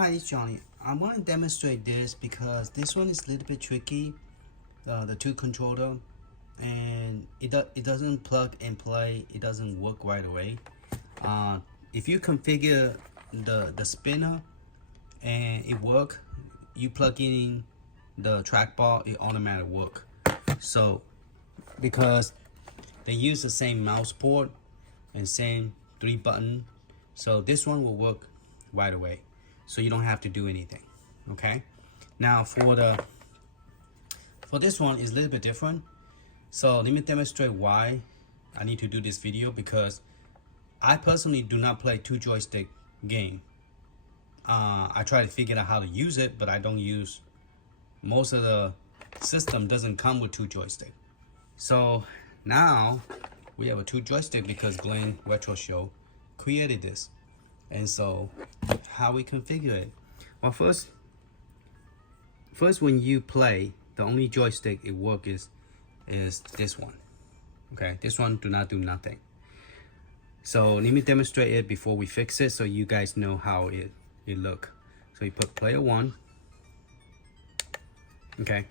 Hi, it's Johnny. I want to demonstrate this because this one is a little bit tricky, the two controller, and it doesn't plug and play. It doesn't work right away. If you configure the spinner and it work, you plug in the trackball, it automatically work. So because they use the same mouse port and same 3 button, so this one will work right away, so you don't have to do anything. Okay, now for this one is a little bit different, so let me demonstrate why I need to do this video, because I personally do not play 2 joystick game. I try to figure out how to use it, but I don't use, most of the system doesn't come with 2 joystick. So now we have a 2 joystick because Glenn Retro Show created this. And so how we configure it? Well, first when you play, the only joystick it work is this one. Okay, this one do not do nothing. So let me demonstrate it before we fix it, so you guys know how it look. So you put player 1. Okay,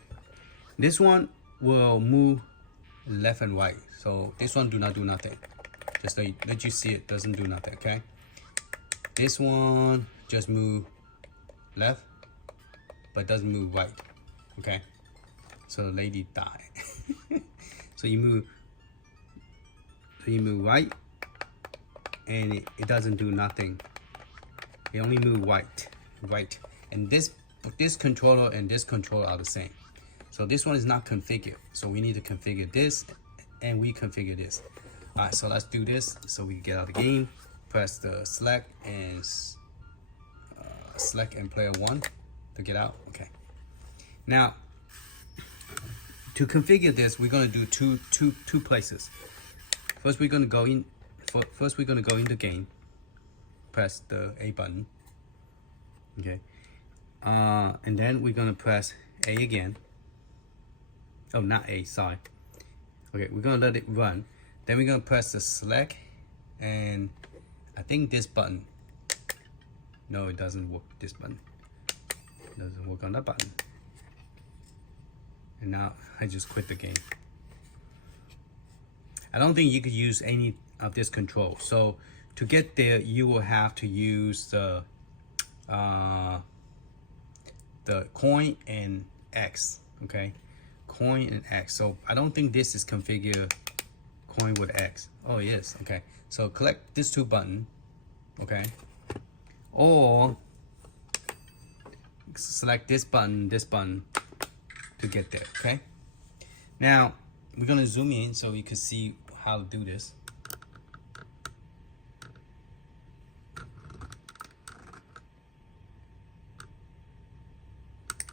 this one will move left and right, so this one do not do nothing. Just let you see it doesn't do nothing. Okay, this one just move left but doesn't move right. Okay, so the lady died. So you move right and it doesn't do nothing. It only move right. And this controller and this controller are the same. So this one is not configured, so we need to configure this, and we configure this. All right, so let's do this so we can get out of the game. Press the select and player 1 to get out. Okay, now to configure this, we're gonna do two places. First we're gonna go in the game, press the A button. Okay, and then we're gonna press A again. Oh, not A, sorry. Okay, we're gonna let it run. Then we're gonna press the select and I think this button. No, it doesn't work. This button. It doesn't work on that button. And now I just quit the game. I don't think you could use any of this control. So to get there, you will have to use the coin and X. Okay, coin and X. So I don't think this is configured coin with X. Oh, it is. Okay, so click this 2 button. Okay, or select this button to get there. Okay, now we're gonna zoom in so you can see how to do this.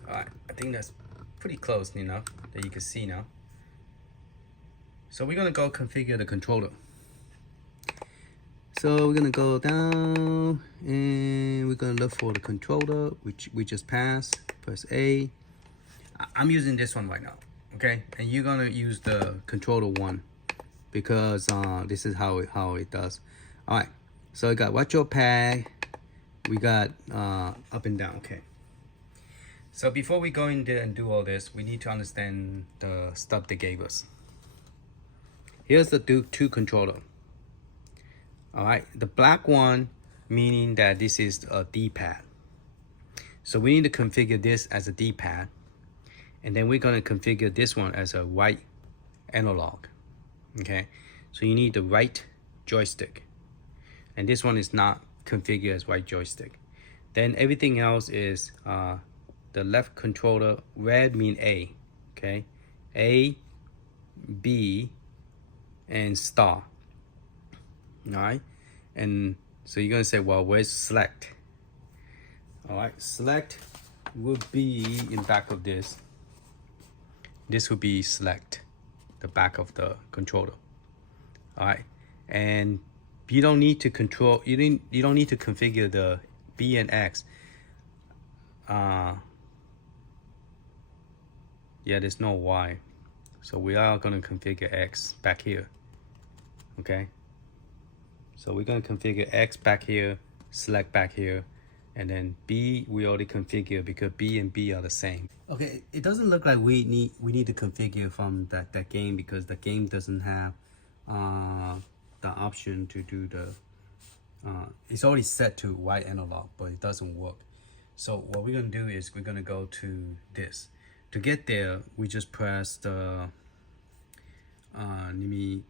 All right, I think that's pretty close enough that you can see now. So we're gonna go configure the controller. So we're gonna go down and we're gonna look for the controller, which we just passed. Press A. I'm using this one right now. Okay, and you're gonna use the controller 1 because this is how it does. All right, so we got retro pad, we got up and down. Okay, so before we go in there and do all this, we need to understand the stuff they gave us. Here's the 2 controller. All right, the black one meaning that this is a D-pad. So we need to configure this as a D-pad, and then we're gonna configure this one as a right analog. Okay, so you need the right joystick, and this one is not configured as right joystick. Then everything else is the left controller. Red mean A. Okay, A, B, and star. All right, and so you're gonna say, well, where's select? All right, select would be in back of this. This would be select, the back of the controller. All right, and you don't need to control. You don't need to configure the B and X. Yeah, there's no Y, so we are gonna configure X back here. Okay, so we're gonna configure X back here, select back here, And then B we already configured because B and B are the same. Okay, it doesn't look like we need to configure from that game because the game doesn't have the option to do the it's already set to white analog, but it doesn't work. So what we're gonna do is we're gonna go to this. To get there, we just press the let me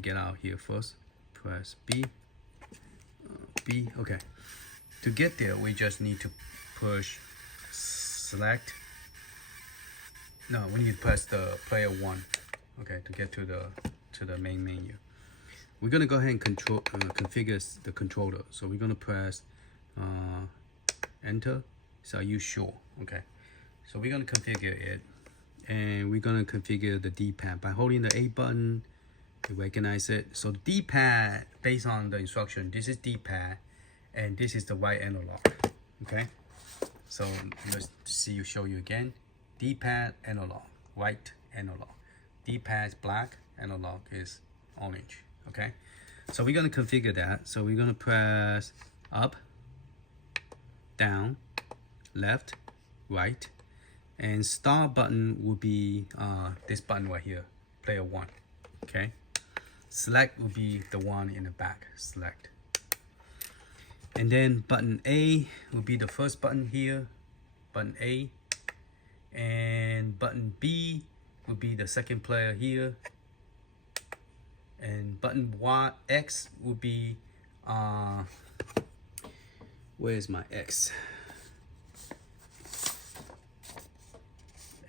get out here first. Press B. B. Okay. To get there, we just need to push select. No, we need to press the player 1. Okay, to get to the main menu. We're gonna go ahead and configure the controller. So we're gonna press enter. So are you sure? Okay. So we're gonna configure it, and we're gonna configure the D-pad by holding the A button. You recognize it. So D-pad, based on the instruction, this is D-pad, and this is the white analog. Okay. So let's show you again. D-pad analog, white analog. D-pad is black, analog is orange. Okay. So we're gonna configure that. So we're gonna press up, down, left, right, and start button will be this button right here, player 1. Okay. Select will be the one in the back, select. And then button A will be the first button here, button A. And button B will be the second player here. And button X will be, where's my X?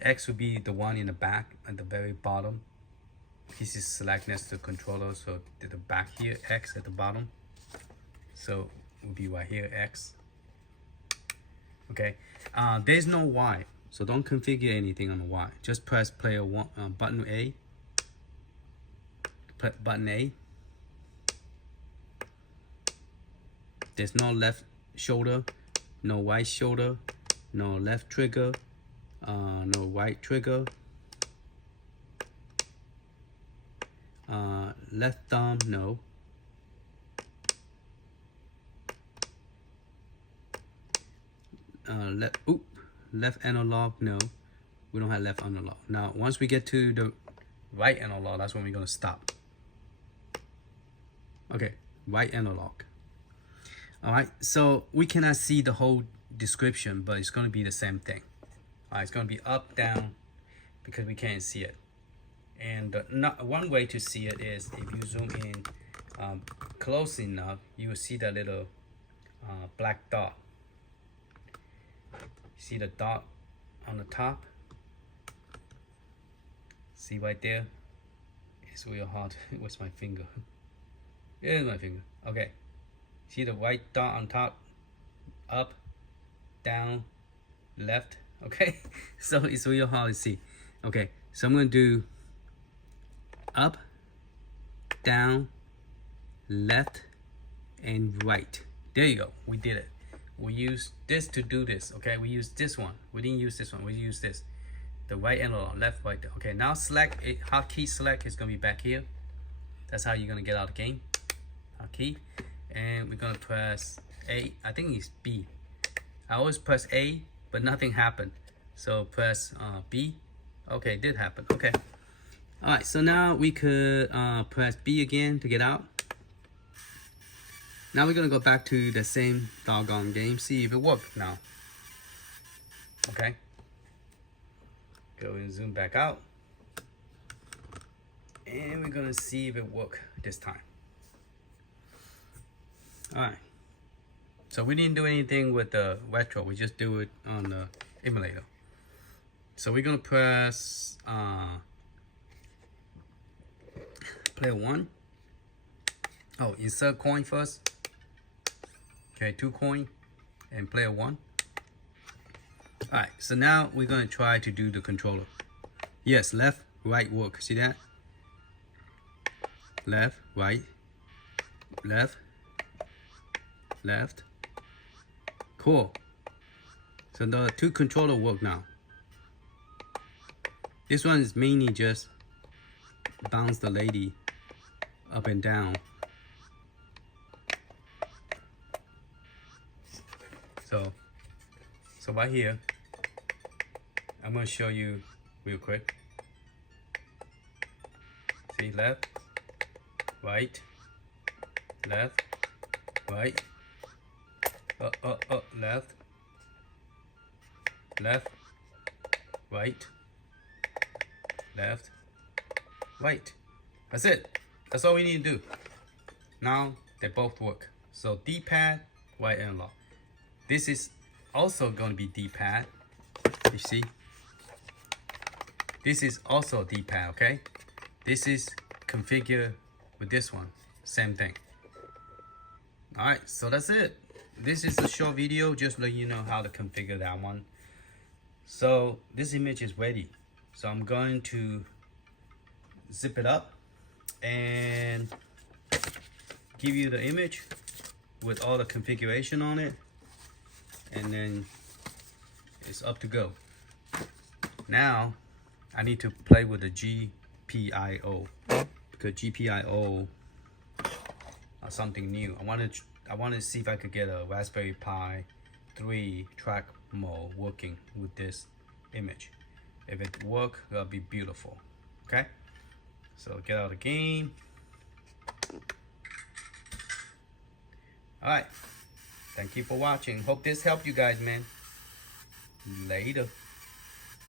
X will be the one in the back at the very bottom. This is select next to the controller, so to the back here, X at the bottom. So will be right here, X. Okay, there's no Y, so don't configure anything on the Y. Just press player 1, button A. Button A. There's no left shoulder, no right shoulder, no left trigger, no right trigger. Left thumb, no. Left analog, no. We don't have left analog. Now, once we get to the right analog, that's when we're gonna stop. Okay, right analog. All right, so we cannot see the whole description, but it's gonna be the same thing. All right, it's gonna be up, down, because we can't see it. And one way to see it is if you zoom in close enough, you will see that little black dot. See the dot on the top? See right there? It's real hard. Where's my finger? Here's my finger. Okay. See the white dot on top? Up, down, left. Okay. So it's real hard to see. Okay. So I'm going to do up, down, left, and right. There you go. We did it. We use this to do this. Okay. We use this one. We didn't use this one. We use this. The right analog, left, right. Okay. Now select it. Hotkey select is going to be back here. That's how you're going to get out of the game. Hotkey. And we're going to press A. I think it's B. I always press A, but nothing happened. So press B. Okay, it did happen. Okay. All right, so now we could press B again to get out. Now we're gonna go back to the same doggone game, see if it worked now. Okay. Go and zoom back out. And we're gonna see if it worked this time. All right. So we didn't do anything with the retro, we just do it on the emulator. So we're gonna press player 1. Oh, insert coin first. Okay, 2 coin and player 1. All right, so now we're gonna try to do the controller. Yes, left, right work. See that? Left, right, left, left. Cool. So the 2 controller work now. This one is mainly just bounce the lady up and down. So right here, I'm gonna show you real quick. See, left, right, left, right, left, left, right, left, right. That's it. That's all we need to do. Now they both work. So D-pad, right analog. This is also going to be D-pad. You see? This is also D-pad, okay? This is configured with this one. Same thing. Alright, so that's it. This is a short video just letting you know how to configure that one. So this image is ready. So I'm going to zip it up and give you the image with all the configuration on it, and then it's up to go. Now I need to play with the GPIO because GPIO are something new. I wanted to see if I could get a Raspberry Pi 3 track mode working with this image. If it works, that'll be beautiful. Okay, so get out of the game. Alright, thank you for watching. Hope this helped you guys, man. Later.